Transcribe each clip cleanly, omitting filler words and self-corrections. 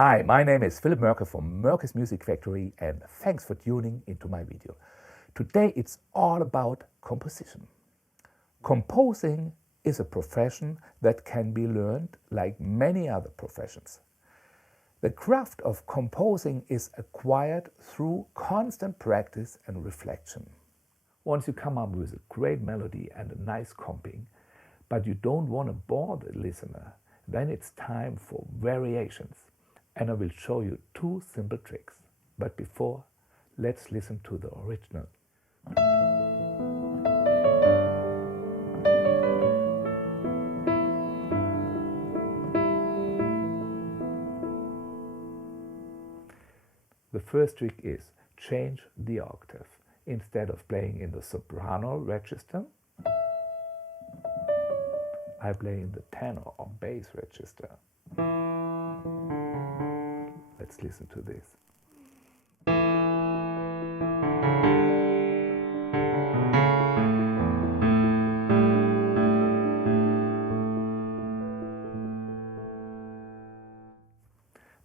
Hi, my name is Philip Merker from Merker's Music Factory and thanks for tuning into my video. Today it's all about composition. Composing is a profession that can be learned like many other professions. The craft of composing is acquired through constant practice and reflection. Once you come up with a great melody and a nice comping, but you don't want to bore the listener, then it's time for variations. And I will show you two simple tricks. But before, let's listen to the original. The first trick is change the octave. Instead of playing in the soprano register, I play in the tenor or bass register. Let's listen to this.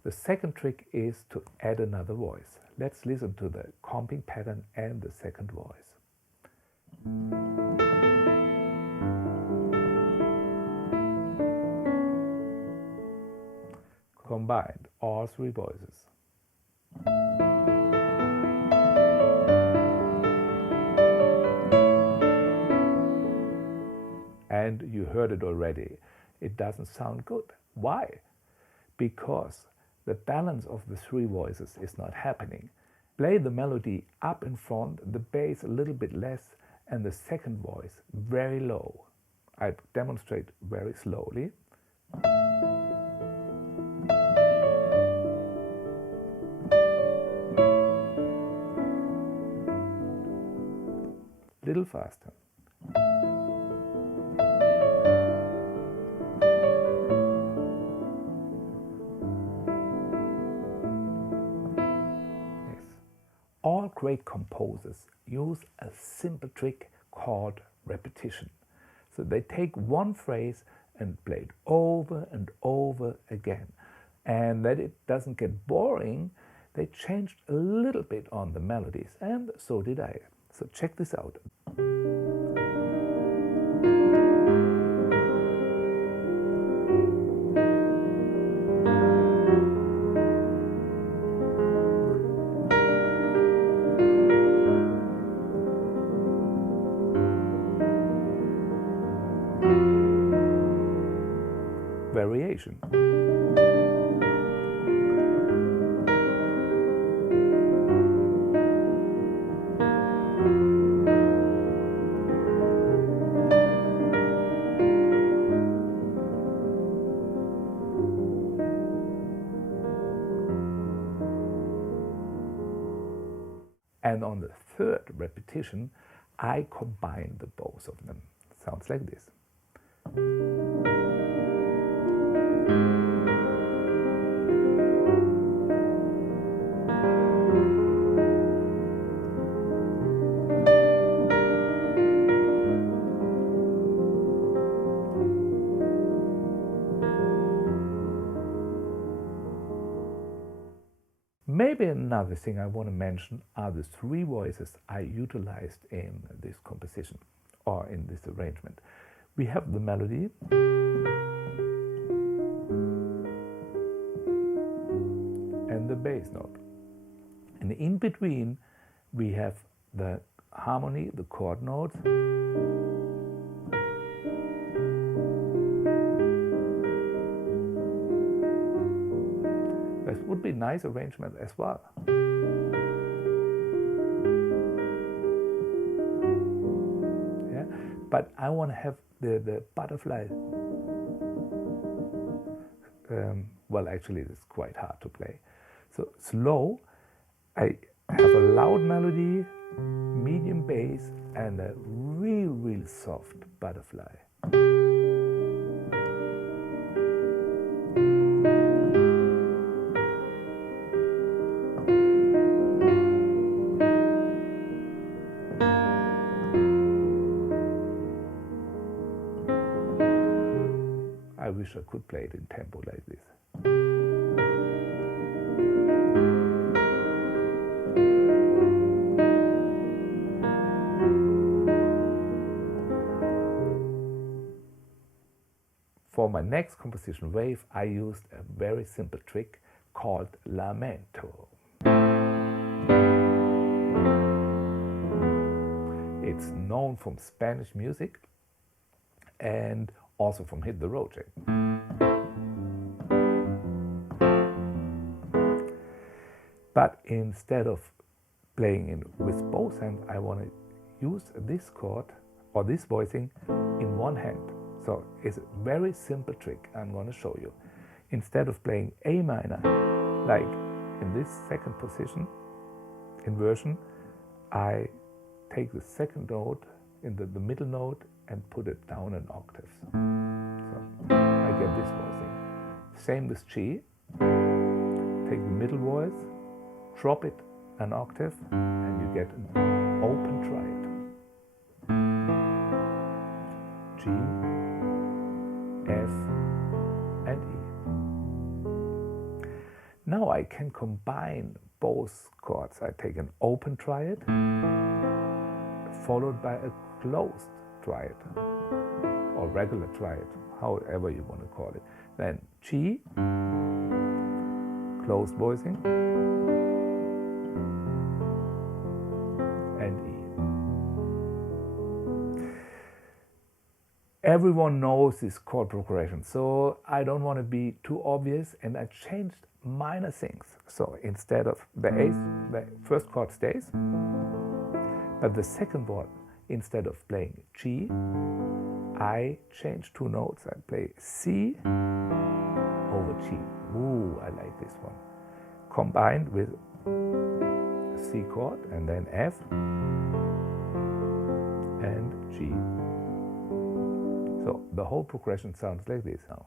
The second trick is to add another voice. Let's listen to the comping pattern and the second voice. Combined all three voices. And you heard it already. It doesn't sound good. Why? Because the balance of the three voices is not happening. Play the melody up in front, the bass a little bit less, and the second voice very low. I demonstrate very slowly. Little faster. Yes. All great composers use a simple trick called repetition. So they take one phrase and play it over and over again. And that it doesn't get boring, they changed a little bit on the melodies, and so did I. So check this out. Variation. And on the third repetition, I combine the both of them. Sounds like this. Maybe another thing I want to mention are the three voices I utilized in this composition or in this arrangement. We have the melody, and the bass note. And in between we have the harmony, the chord notes, would be nice arrangement as well. Yeah, but I want to have the butterfly. Well, actually, it's quite hard to play. So slow, I have a loud melody, medium bass, and a real soft butterfly. I wish I could play it in tempo like this. For my next composition wave, I used a very simple trick called Lamento. It's known from Spanish music and also from Hit the Road Jack. But instead of playing it with both hands, I want to use this chord or this voicing in one hand. So it's a very simple trick I'm going to show you. Instead of playing A minor, like in this second position, inversion, I take the second note in the middle note and put it down an octave. So I get this voicing. Same with G. Take the middle voice, drop it an octave, and you get an open triad. G, F, and E. Now I can combine both chords. I take an open triad followed by a closed triad or regular triad, however you want to call it. Then G, closed voicing, and E. Everyone knows this chord progression, so I don't want to be too obvious, and I changed minor things. So instead of the A, the first chord stays, but the second one, instead of playing G, I change two notes. I play C over G. Ooh, I like this one. Combined with C chord and then F and G. So the whole progression sounds like this now.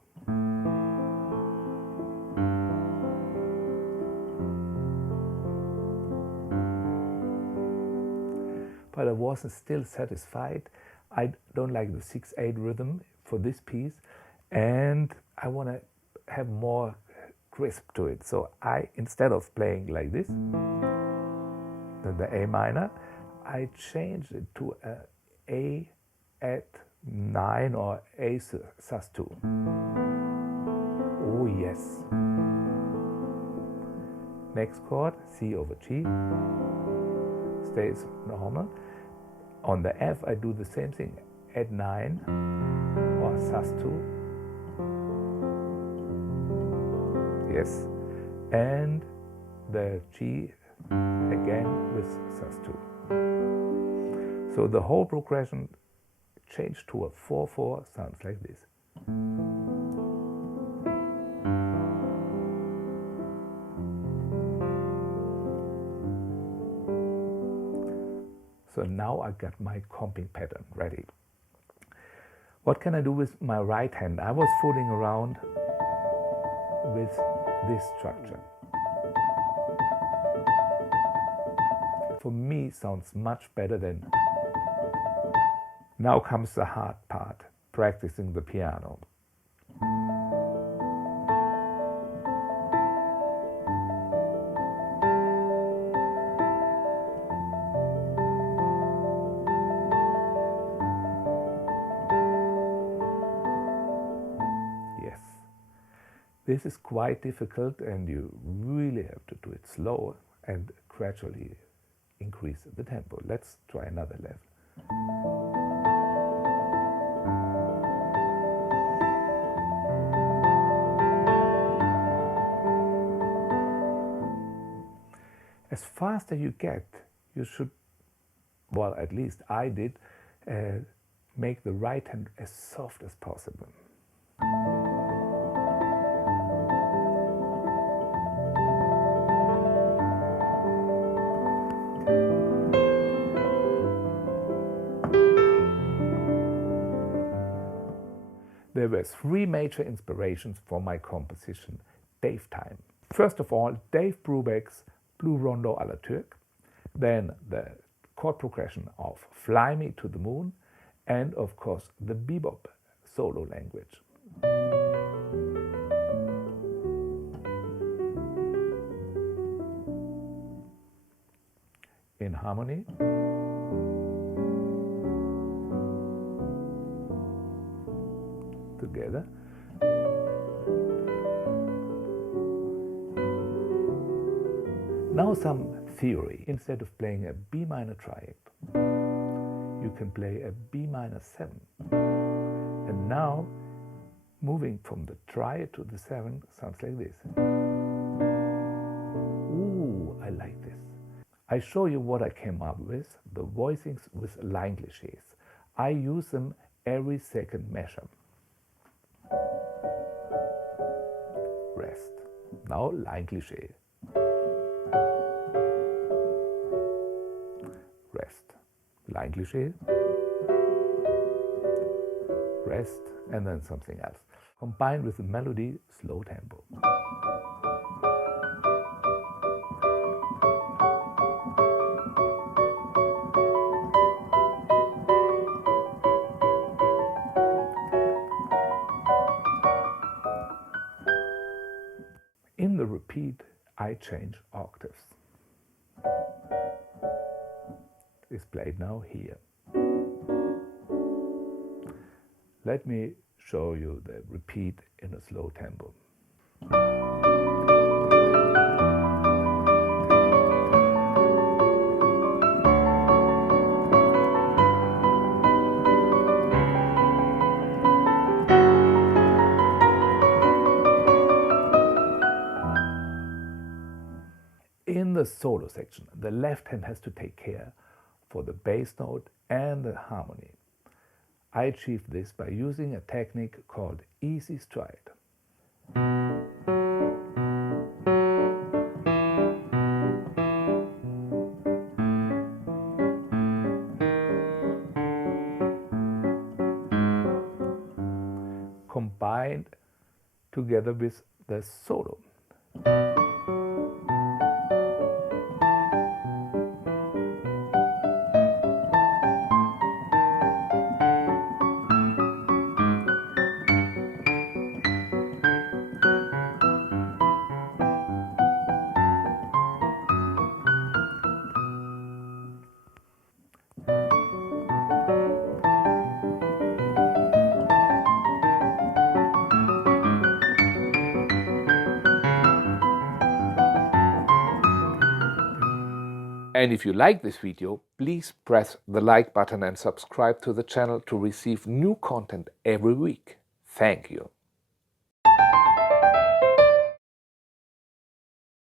But I wasn't still satisfied. I don't like the 6/8 rhythm for this piece, and I want to have more crisp to it. So I, instead of playing like this, the A minor, I changed it to A at 9 or A sus2. Oh yes. Next chord, C over G, stays normal. On the F, I do the same thing, add 9 or sus2. Yes. And the G again with sus2. So the whole progression changed to a 4/4, sounds like this. So now I got my comping pattern ready. What can I do with my right hand? I was fooling around with this structure. For me, sounds much better than. Now comes the hard part, practicing the piano. Yes, this is quite difficult, and you really have to do it slow and gradually increase the tempo. Let's try another level. As faster you get, you should, well, at least I did, make the right hand as soft as possible. There were three major inspirations for my composition, Dave time. First of all, Dave Brubeck's Blue Rondo à la Turque, then the chord progression of Fly Me to the Moon, and of course the bebop solo language. In harmony, together, Now some theory. Instead of playing a B minor triad, you can play a B minor 7. And now, moving from the triad to the 7 sounds like this. Ooh, I like this. I show you what I came up with, the voicings with line clichés. I use them every second measure. Rest. Now line cliché. Rest. Line cliché. Rest, and then something else. Combined with the melody, slow tempo. In the repeat, I change octaves. It's played now here. Let me show you the repeat in a slow tempo. In the solo section, the left hand has to take care for the bass note and the harmony. I achieved this by using a technique called easy stride. Combined together with the solo. And if you like this video, please press the like button and subscribe to the channel to receive new content every week. Thank you.